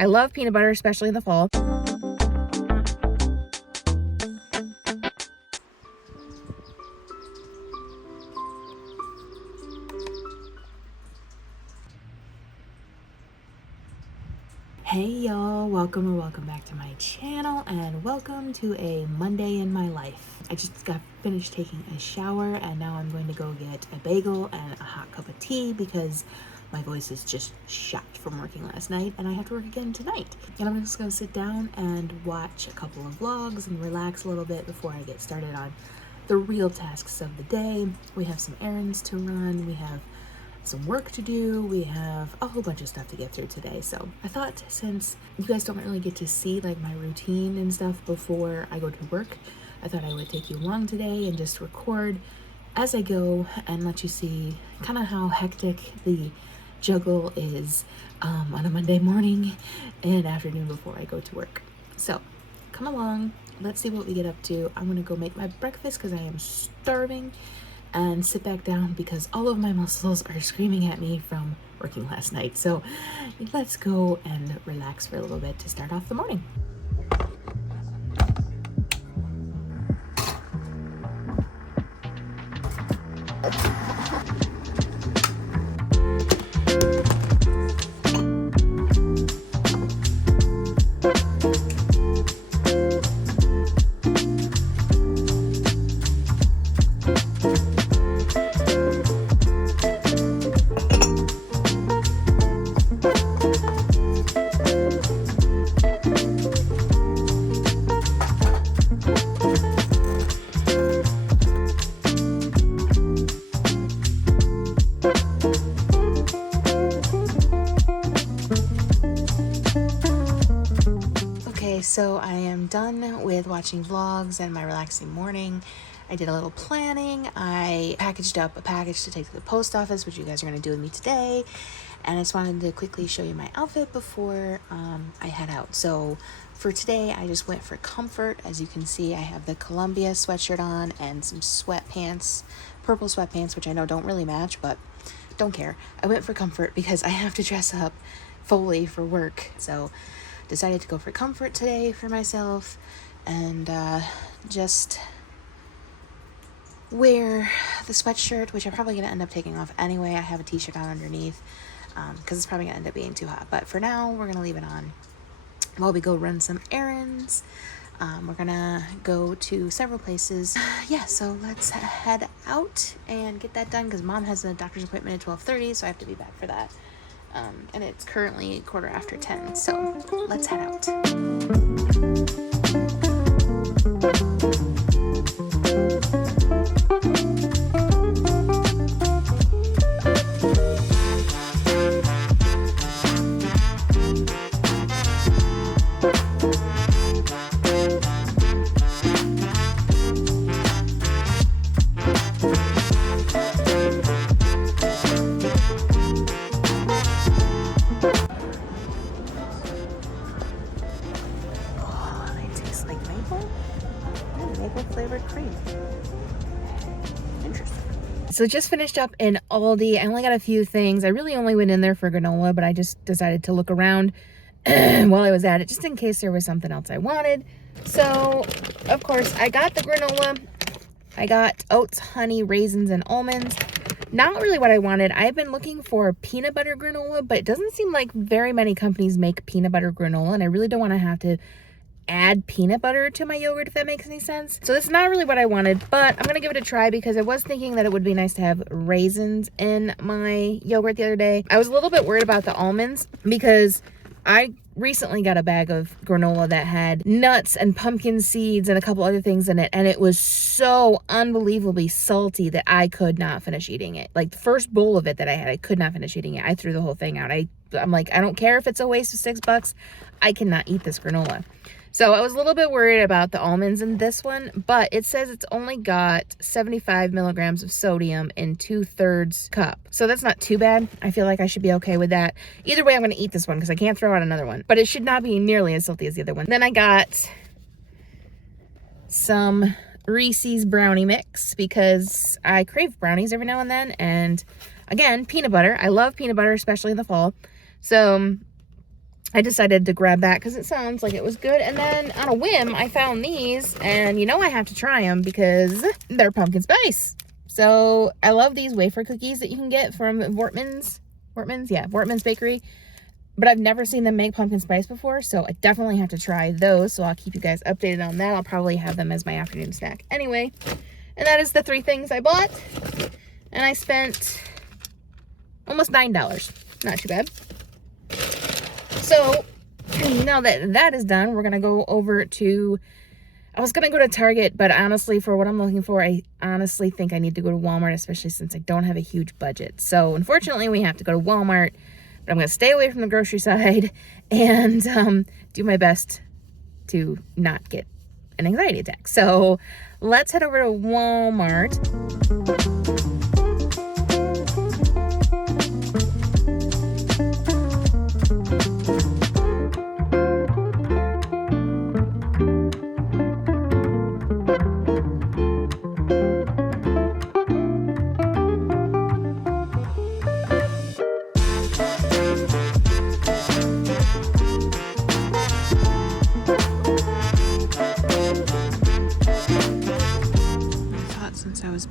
I love peanut butter, especially in the fall. Hey y'all, welcome back to my channel, and welcome to a Monday in my life. I just got finished taking a shower, and now I'm going to go get a bagel and a hot cup of tea because my voice is just shot from working last night and I have to work again tonight. And I'm just gonna sit down and watch a couple of vlogs and relax a little bit before I get started on the real tasks of the day. We have some errands to run, we have some work to do, we have a whole bunch of stuff to get through today. So I thought, since you guys don't really get to see like my routine and stuff before I go to work, I thought I would take you along today and just record as I go and let you see kind of how hectic the juggle is on a Monday morning and afternoon before I go to work. So come along, let's see what we get up to. I'm gonna go make my breakfast because I am starving, and sit back down because all of my muscles are screaming at me from working last night. So let's go and relax for a little bit to start off the morning. So I am done with watching vlogs and my relaxing morning. I did a little planning. I packaged up a package to take to the post office, which you guys are going to do with me today. And I just wanted to quickly show you my outfit before I head out. So for today, I just went for comfort. As you can see, I have the Columbia sweatshirt on and some sweatpants, purple sweatpants, which I know don't really match, but don't care. I went for comfort because I have to dress up fully for work. So decided to go for comfort today for myself and just wear the sweatshirt, which I'm probably going to end up taking off anyway. I have a t-shirt on underneath because it's probably going to end up being too hot. But for now, we're going to leave it on while we go run some errands. We're going to go to several places. Yeah, so let's head out and get that done because Mom has a doctor's appointment at 12:30, so I have to be back for that. And it's currently 10:15, so let's head out. Flavored cream. Interesting. So just finished up in Aldi. I only got a few things. I really only went in there for granola, but I just decided to look around while I was at it, just in case there was something else I wanted. So, of course, I got the granola. I got oats, honey, raisins, and almonds. Not really what I wanted. I've been looking for peanut butter granola, but it doesn't seem like very many companies make peanut butter granola, and I really don't want to have to add peanut butter to my yogurt, if that makes any sense. So that's not really what I wanted, but I'm gonna give it a try because I was thinking that it would be nice to have raisins in my yogurt the other day. I was a little bit worried about the almonds because I recently got a bag of granola that had nuts and pumpkin seeds and a couple other things in it, and it was so unbelievably salty that I could not finish eating it. Like the first bowl of it that I had, I could not finish eating it. I threw the whole thing out. I'm like, I don't care if it's a waste of $6. I cannot eat this granola. So I was a little bit worried about the almonds in this one, but it says it's only got 75 milligrams of sodium in 2/3 cup. So that's not too bad. I feel like I should be okay with that. Either way, I'm going to eat this one because I can't throw out another one, but it should not be nearly as salty as the other one. Then I got some Reese's brownie mix because I crave brownies every now and then. And again, peanut butter. I love peanut butter, especially in the fall. So I decided to grab that because it sounds like it was good. And then on a whim, I found these, and you know I have to try them because they're pumpkin spice. So I love these wafer cookies that you can get from Wortman's. Yeah, Wortman's Bakery. But I've never seen them make pumpkin spice before, so I definitely have to try those. So I'll keep you guys updated on that. I'll probably have them as my afternoon snack anyway. And that is the 3 things I bought. And I spent almost $9. Not too bad. So now that that is done, we're going to go over to, I was going to go to Target, but honestly, for what I'm looking for, I honestly think I need to go to Walmart, especially since I don't have a huge budget. So unfortunately, we have to go to Walmart, but I'm going to stay away from the grocery side and do my best to not get an anxiety attack. So let's head over to Walmart.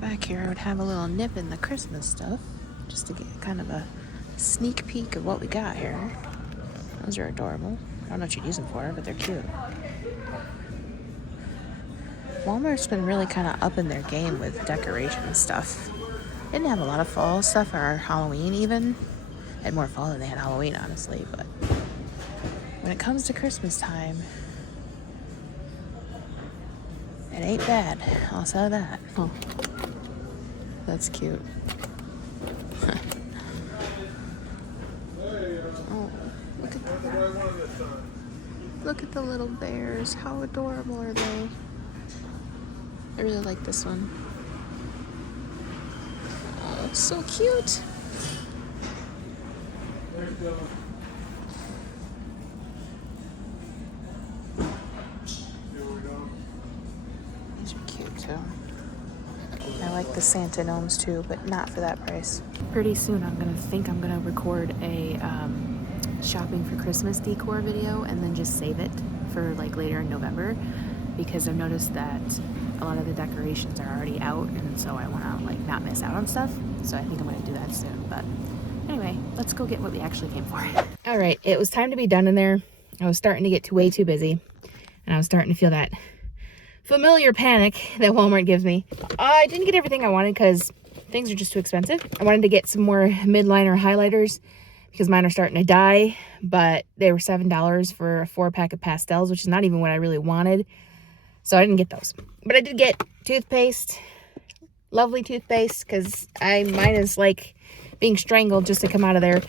Back here I would have a little nip in the Christmas stuff just to get kind of a sneak peek of what we got here. Those are adorable. I don't know what you'd use them for, but they're cute. Walmart's been really kind of up in their game with decoration stuff. They didn't have a lot of fall stuff or Halloween even. They had more fall than they had Halloween, honestly, but when it comes to Christmas time, it ain't bad. I'll say that. Oh. That's cute. Oh, look at the little bears. How adorable are they? I really like this one. Oh, it's so cute. These are cute too. I like the Santa gnomes too, but not for that price. Pretty soon I'm gonna record a shopping for Christmas decor video and then just save it for like later in November, because I've noticed that a lot of the decorations are already out, and so I want to like not miss out on stuff. So I think I'm gonna do that soon. But anyway, let's go get what we actually came for. All right, it was time to be done in there. I was starting to get way too busy, and I was starting to feel that familiar panic that Walmart gives me. I didn't get everything I wanted because things are just too expensive. I wanted to get some more midliner highlighters because mine are starting to die, but they were $7 for a 4-pack of pastels, which is not even what I really wanted. So I didn't get those. But I did get toothpaste, lovely toothpaste, because mine is like being strangled just to come out of there.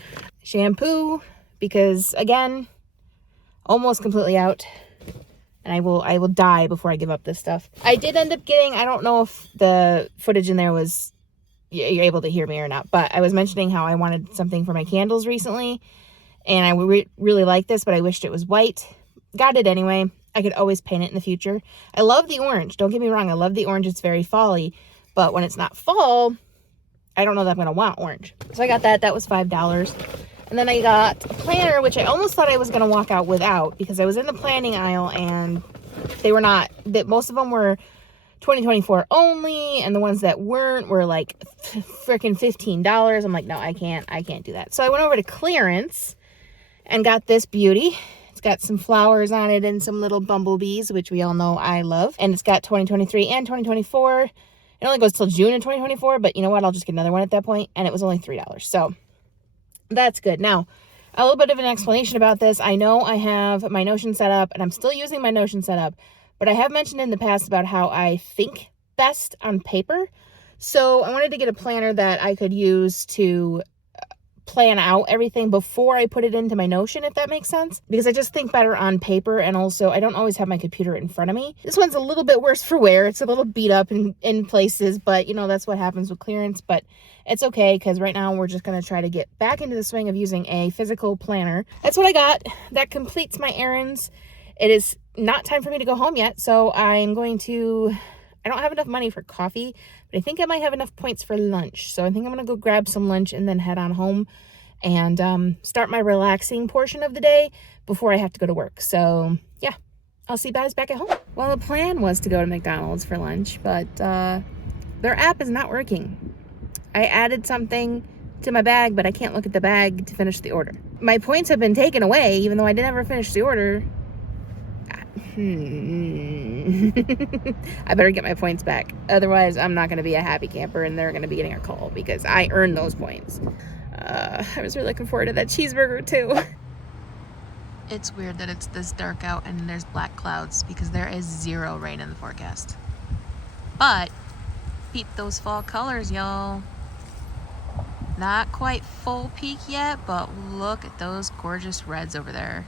Shampoo, because again, almost completely out. And I will die before I give up this stuff. I did end up getting, I don't know if the footage in there was, you're able to hear me or not, but I was mentioning how I wanted something for my candles recently. And I really like this, but I wished it was white. Got it anyway. I could always paint it in the future. I love the orange. Don't get me wrong. I love the orange. It's very fall-y. But when it's not fall, I don't know that I'm going to want orange. So I got that. That was $5. And then I got a planner, which I almost thought I was going to walk out without, because I was in the planning aisle and they were not, that most of them were 2024 only, and the ones that weren't were like freaking $15. I'm like, no, I can't do that. So I went over to clearance and got this beauty. It's got some flowers on it and some little bumblebees, which we all know I love. And it's got 2023 and 2024. It only goes till June of 2024, but you know what? I'll just get another one at that point. And it was only $3. So that's good. Now, a little bit of an explanation about this. I know I have my Notion set up, and I'm still using my Notion setup, but I have mentioned in the past about how I think best on paper. So I wanted to get a planner that I could use to plan out everything before I put it into my Notion, if that makes sense, because I just think better on paper. And also I don't always have my computer in front of me. This one's a little bit worse for wear. It's a little beat up in places, but you know, that's what happens with clearance. But it's okay, because right now we're just going to try to get back into the swing of using a physical planner. That's what I got. That completes my errands. It is not time for me to go home yet, so I'm going to, I don't have enough money for coffee, but I think I might have enough points for lunch. So I think I'm going to go grab some lunch and then head on home. and start my relaxing portion of the day before I have to go to work. So yeah, I'll see you guys back at home. Well, the plan was to go to McDonald's for lunch, but their app is not working. I added something to my bag, but I can't look at the bag to finish the order. My points have been taken away, even though I never finished the order. I better get my points back. Otherwise, I'm not going to be a happy camper, and they're going to be getting a call because I earned those points. I was really looking forward to that cheeseburger, too. It's weird that it's this dark out and there's black clouds because there is 0 rain in the forecast. But, peep those fall colors, y'all. Not quite full peak yet, but look at those gorgeous reds over there.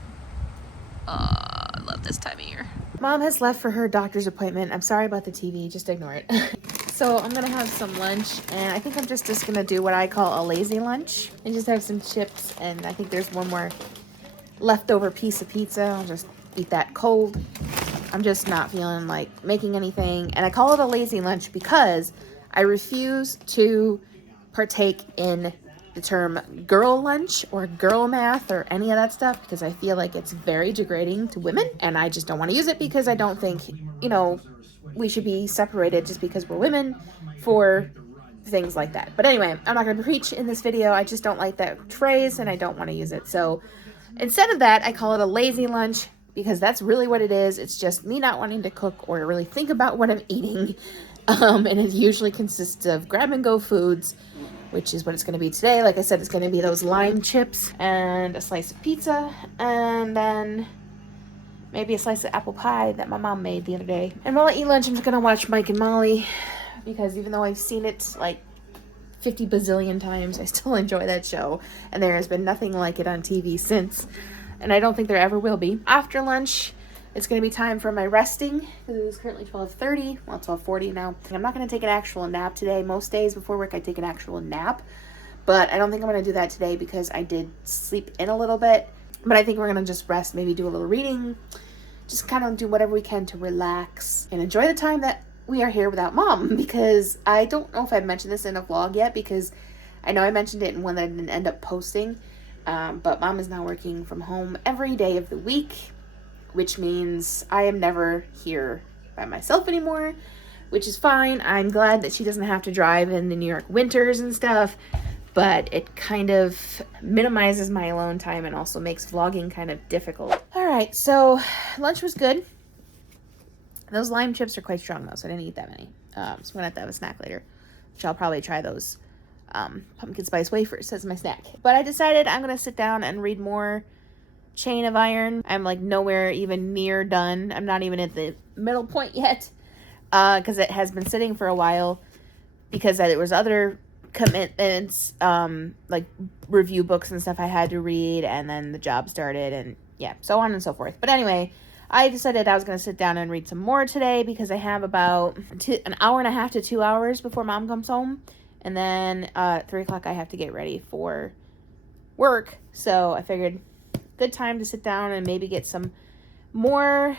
I love this time of year. Mom has left for her doctor's appointment. I'm sorry about the TV, just ignore it. So I'm gonna have some lunch, and I think I'm just gonna do what I call a lazy lunch and just have some chips, and I think there's one more leftover piece of pizza. I'll just eat that cold. I'm just not feeling like making anything, and I call it a lazy lunch because I refuse to partake in the term girl lunch or girl math or any of that stuff because I feel like it's very degrading to women, and I just don't want to use it because I don't think, you know, we should be separated just because we're women for things like that. But anyway, I'm not going to preach in this video. I just don't like that phrase and I don't want to use it. So instead of that, I call it a lazy lunch because that's really what it is. It's just me not wanting to cook or really think about what I'm eating. And it usually consists of grab-and-go foods, which is what it's going to be today. Like I said, it's going to be those lime chips and a slice of pizza, and then maybe a slice of apple pie that my mom made the other day. And while I eat lunch, I'm just going to watch Mike and Molly, because even though I've seen it like 50 bazillion times, I still enjoy that show, and there has been nothing like it on TV since, and I don't think there ever will be. After lunch, it's going to be time for my resting, because it is currently 12:30, well, 12:40 now. I'm not going to take an actual nap today. Most days before work, I take an actual nap, but I don't think I'm going to do that today because I did sleep in a little bit. But I think we're going to just rest, maybe do a little reading, just kind of do whatever we can to relax and enjoy the time that we are here without Mom, because I don't know if I've mentioned this in a vlog yet, because I know I mentioned it in one that I didn't end up posting, but Mom is now working from home every day of the week, which means I am never here by myself anymore, which is fine. I'm glad that she doesn't have to drive in the New York winters and stuff, but it kind of minimizes my alone time and also makes vlogging kind of difficult. All right, so lunch was good. Those lime chips are quite strong though, so I didn't eat that many. So I'm gonna have to have a snack later, which I'll probably try those pumpkin spice wafers as my snack. But I decided I'm gonna sit down and read more Chain of Iron. I'm like nowhere even near done. I'm not even at the middle point yet, because it has been sitting for a while because there was other commitments, like review books and stuff I had to read, and then the job started, and yeah, so on and so forth. But anyway, I decided I was going to sit down and read some more today because I have about an hour and a half to 2 hours before Mom comes home, and then 3 o'clock I have to get ready for work. So I figured good time to sit down and maybe get some more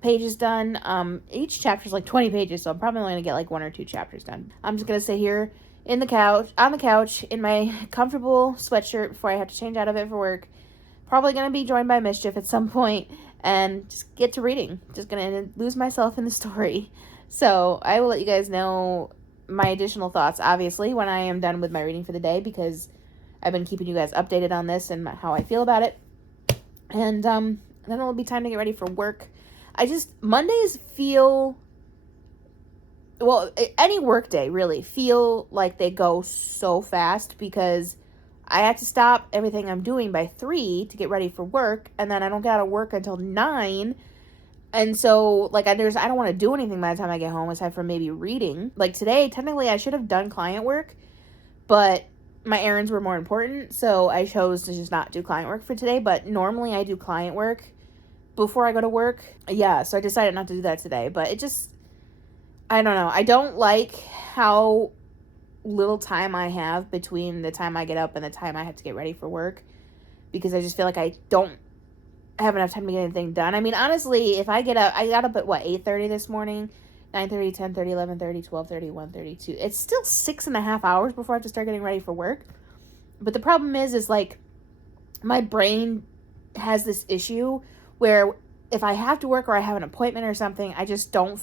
pages done. Each chapter is like 20 pages, so I'm probably only going to get like 1 or 2 chapters done. I'm just going to sit here on the couch in my comfortable sweatshirt before I have to change out of it for work. Probably going to be joined by Mischief at some point and just get to reading. Just going to lose myself in the story. So I will let you guys know my additional thoughts, obviously, when I am done with my reading for the day, because I've been keeping you guys updated on this and how I feel about it. And then it'll be time to get ready for work. Mondays feel, well, any work day really feel like they go so fast, because I have to stop everything I'm doing by 3 to get ready for work, and then I don't get out of work until 9. And so, like, I don't want to do anything by the time I get home aside from maybe reading. Like today, technically I should have done client work, but my errands were more important, so I chose to just not do client work for today. But normally I do client work before I go to work. Yeah, so I decided not to do that today. But it just, I don't know. I don't like how little time I have between the time I get up and the time I have to get ready for work, because I just feel like I don't have enough time to get anything done. I mean, honestly, if I got up at what, 8:30 this morning, 9:30, 10:30, 11:30, 12:30, 1:30, 2. It's still 6.5 hours before I have to start getting ready for work. But the problem is like, my brain has this issue where if I have to work or I have an appointment or something, I just don't,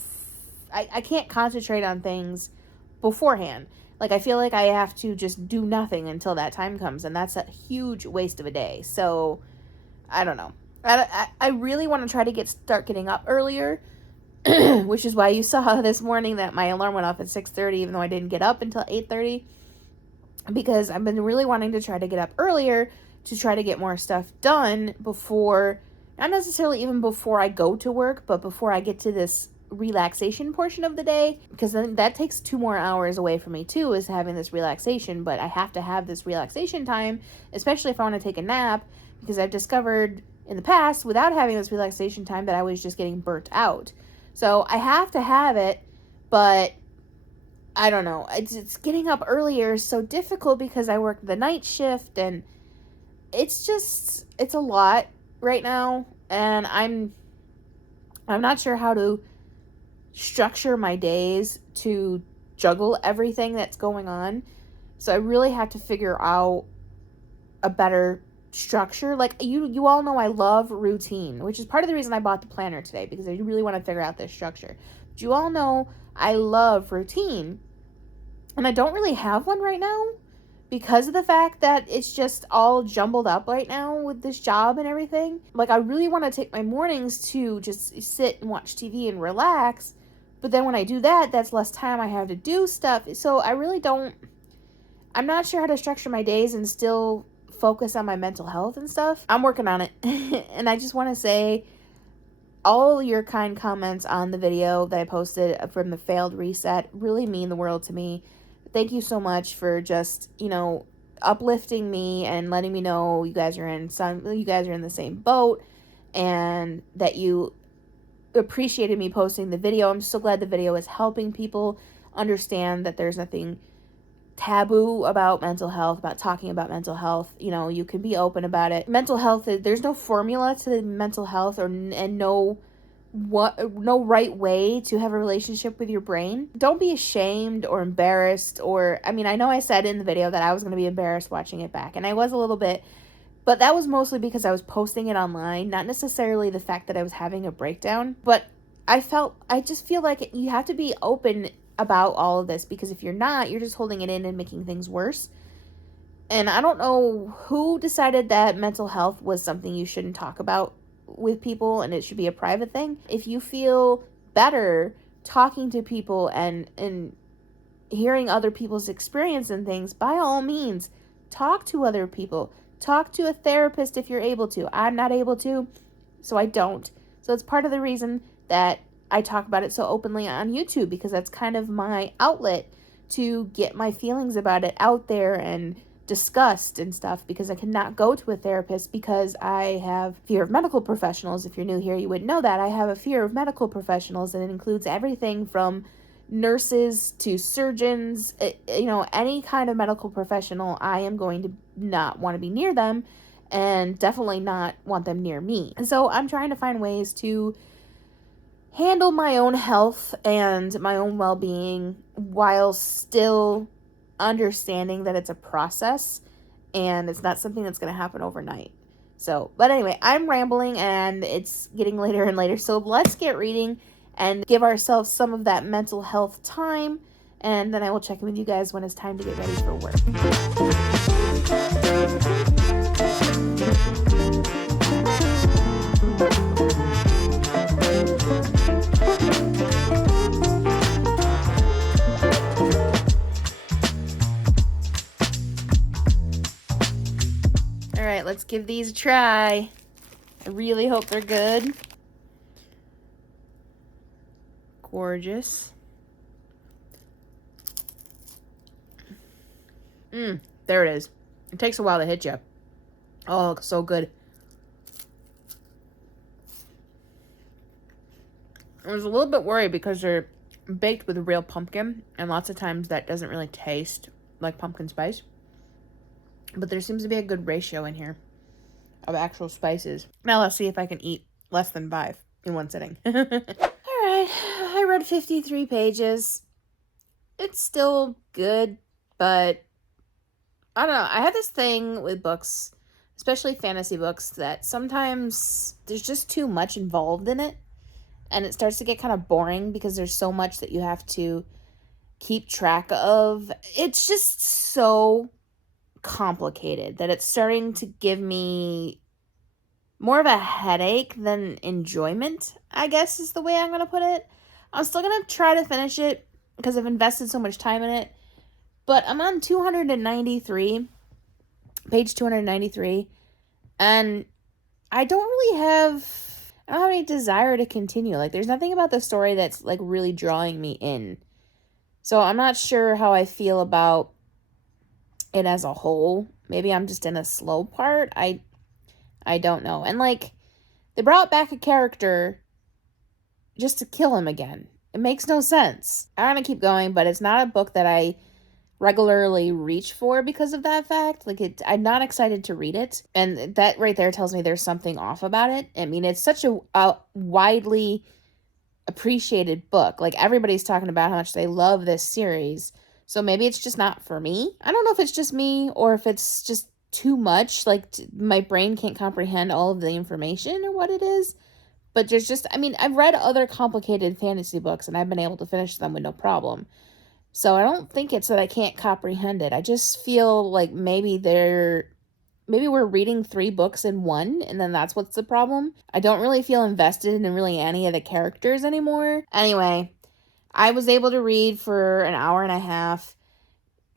I can't concentrate on things beforehand. Like, I feel like I have to just do nothing until that time comes, and that's a huge waste of a day. So, I don't know. I really want to try to start getting up earlier, which is why you saw this morning that my alarm went off at 6:30, even though I didn't get up until 8:30, because I've been really wanting to try to get up earlier to try to get more stuff done before, not necessarily even before I go to work, but before I get to this relaxation portion of the day, because then that takes 2 more hours away from me too, is having this relaxation. But I have to have this relaxation time, especially if I want to take a nap, because I've discovered in the past, without having this relaxation time, that I was just getting burnt out. So I have to have it, but I don't know. It's getting up earlier is so difficult because I work the night shift, and it's a lot right now, and I'm not sure how to structure my days to juggle everything that's going on. So I really have to figure out a better structure. Like, you all know I love routine, which is part of the reason I bought the planner today, because I really want to figure out this structure. But you all know I love routine, and I don't really have one right now because of the fact that it's just all jumbled up right now with this job and everything. Like, I really want to take my mornings to just sit and watch TV and relax, but then when I do that, that's less time I have to do stuff. So I'm not sure how to structure my days and still focus on my mental health and stuff. I'm working on it. And I just want to say, all your kind comments on the video that I posted from the failed reset really mean the world to me. Thank you so much for just, uplifting me and letting me know you guys are in the same boat, and that you appreciated me posting the video. I'm so glad the video is helping people understand that there's nothing taboo about mental health, about talking about mental health. You can be open about it. Mental health, there's no formula to mental health, and no right way to have a relationship with your brain. Don't be ashamed or embarrassed, I know I said in the video that I was going to be embarrassed watching it back, and I was a little bit, but that was mostly because I was posting it online, not necessarily the fact that I was having a breakdown. But I just feel like you have to be open about all of this, because if you're not, you're just holding it in and making things worse. And I don't know who decided that mental health was something you shouldn't talk about with people and it should be a private thing. If you feel better talking to people and hearing other people's experience and things, by all means, talk to other people. Talk to a therapist if you're able to. I'm not able to, so I don't. So it's part of the reason that I talk about it so openly on YouTube, because that's kind of my outlet to get my feelings about it out there and discussed and stuff, because I cannot go to a therapist because I have fear of medical professionals. If you're new here, you wouldn't know that. I have a fear of medical professionals, and it includes everything from nurses to surgeons. Any kind of medical professional, I am going to not want to be near them, and definitely not want them near me. And so I'm trying to find ways to handle my own health and my own well-being while still understanding that it's a process and it's not something that's going to happen overnight. So, but anyway, I'm rambling and it's getting later and later. So let's get reading and give ourselves some of that mental health time. And then I will check in with you guys when it's time to get ready for work. All right, let's give these a try. I really hope they're good. Gorgeous. There it is. It takes a while to hit you. Oh, so good. I was a little bit worried because they're baked with real pumpkin, and lots of times that doesn't really taste like pumpkin spice. But there seems to be a good ratio in here of actual spices. Now let's see if I can eat less than 5 in one sitting. All right, I read 53 pages. It's still good, but I don't know. I have this thing with books, especially fantasy books, that sometimes there's just too much involved in it. And it starts to get kind of boring because there's so much that you have to keep track of. It's just so complicated that it's starting to give me more of a headache than enjoyment, I guess is the way I'm going to put it. I'm still going to try to finish it because I've invested so much time in it. But I'm on 293, page 293, and I don't have any desire to continue. Like, there's nothing about the story that's, like, really drawing me in. So I'm not sure how I feel about it as a whole. Maybe I'm just in a slow part. I don't know. And, like, they brought back a character just to kill him again. It makes no sense. I'm going to keep going, but it's not a book that I regularly reach for because of that fact. Like, I'm not excited to read it, and that right there tells me there's something off about it. I mean, it's such a widely appreciated book. Like, everybody's talking about how much they love this series, so maybe it's just not for me. I don't know if it's just me or if it's just too much, like my brain can't comprehend all of the information or what it is. But there's just, I mean, I've read other complicated fantasy books and I've been able to finish them with no problem. So I don't think it's that I can't comprehend it. I just feel like maybe we're reading 3 books in one, and then that's what's the problem. I don't really feel invested in really any of the characters anymore. Anyway, I was able to read for an hour and a half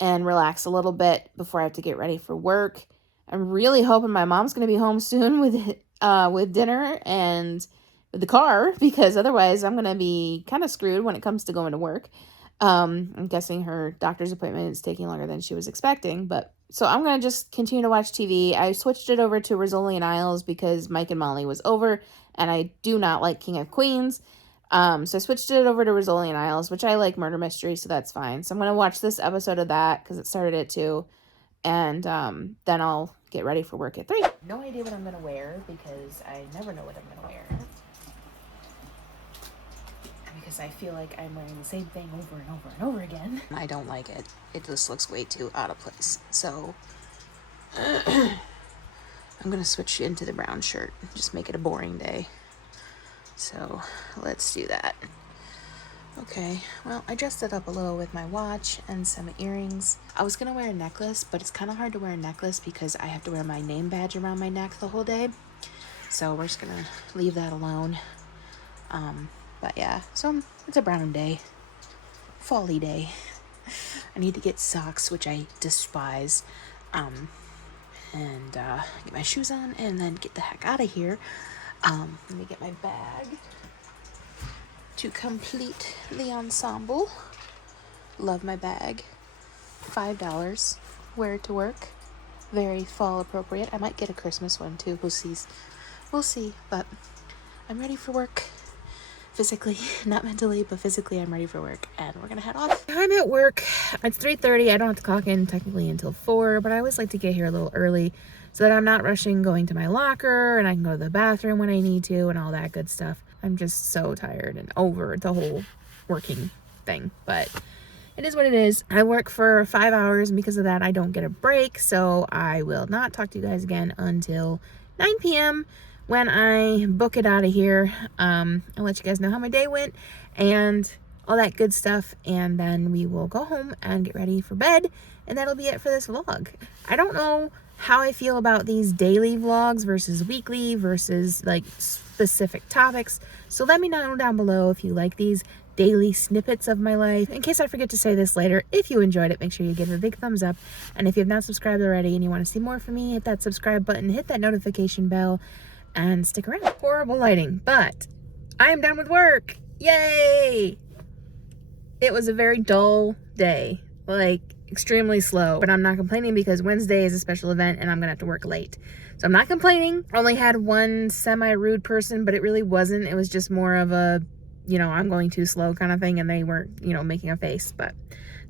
and relax a little bit before I have to get ready for work. I'm really hoping my mom's going to be home soon with dinner and with the car, because otherwise I'm going to be kind of screwed when it comes to going to work. I'm guessing her doctor's appointment is taking longer than she was expecting, but so I'm going to just continue to watch TV. I switched it over to Rizzoli and Isles because Mike and Molly was over, and I do not like King of Queens. So I switched it over to Rizzoli and Isles, which I like murder mystery, so that's fine. So I'm going to watch this episode of that because it started at 2, and then I'll get ready for work at 3. No idea what I'm going to wear because I never know what I'm going to wear. Because I feel like I'm wearing the same thing over and over and over again. I don't like it. It just looks way too out of place. So I'm going to switch into the brown shirt. Just make it a boring day. So let's do that. Okay, well, I dressed it up a little with my watch and some earrings. I was going to wear a necklace, but it's kind of hard to wear a necklace because I have to wear my name badge around my neck the whole day. So we're just going to leave that alone. But yeah, so it's a brown day. Fall-y day. I need to get socks, which I despise. And get my shoes on and then get the heck out of here. Let me get my bag to complete the ensemble. Love my bag. $5. Wear it to work. Very fall appropriate. I might get a Christmas one too. Who sees? We'll see. But I'm ready for work. Physically, not mentally, but physically I'm ready for work, and we're gonna head off. I'm at work. It's 3:30. I don't have to clock in technically until 4, but I always like to get here a little early so that I'm not rushing going to my locker and I can go to the bathroom when I need to and all that good stuff. I'm just so tired and over the whole working thing, but it is what it is. I work for 5 hours, and because of that I don't get a break, so I will not talk to you guys again until 9 p.m. when I book it out of here. I'll let you guys know how my day went and all that good stuff, and then we will go home and get ready for bed, and that'll be it for this vlog. I don't know how I feel about these daily vlogs versus weekly versus like specific topics, so let me know down below if you like these daily snippets of my life. In case I forget to say this later, if you enjoyed it, make sure you give it a big thumbs up, and if you have not subscribed already and you want to see more from me, hit that subscribe button, hit that notification bell, and stick around. Horrible lighting, but I am done with work. Yay! It was a very dull day, like extremely slow, but I'm not complaining because Wednesday is a special event and I'm gonna have to work late. So I'm not complaining. I only had one semi-rude person, but it really wasn't. It was just more of a, I'm going too slow kind of thing, and they weren't, making a face. But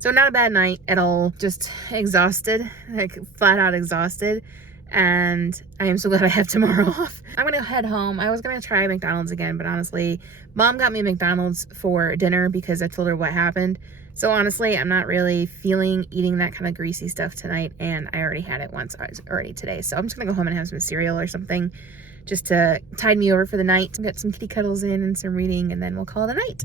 so not a bad night at all. Just exhausted, like flat out exhausted. and I am so glad I have tomorrow off. I'm gonna head home. I was gonna try McDonald's again, but honestly, Mom got me McDonald's for dinner because I told her what happened. So honestly, I'm not really feeling eating that kind of greasy stuff tonight, and I already had it once already today. So I'm just gonna go home and have some cereal or something just to tide me over for the night, get some kitty cuddles in and some reading, and then we'll call it a night.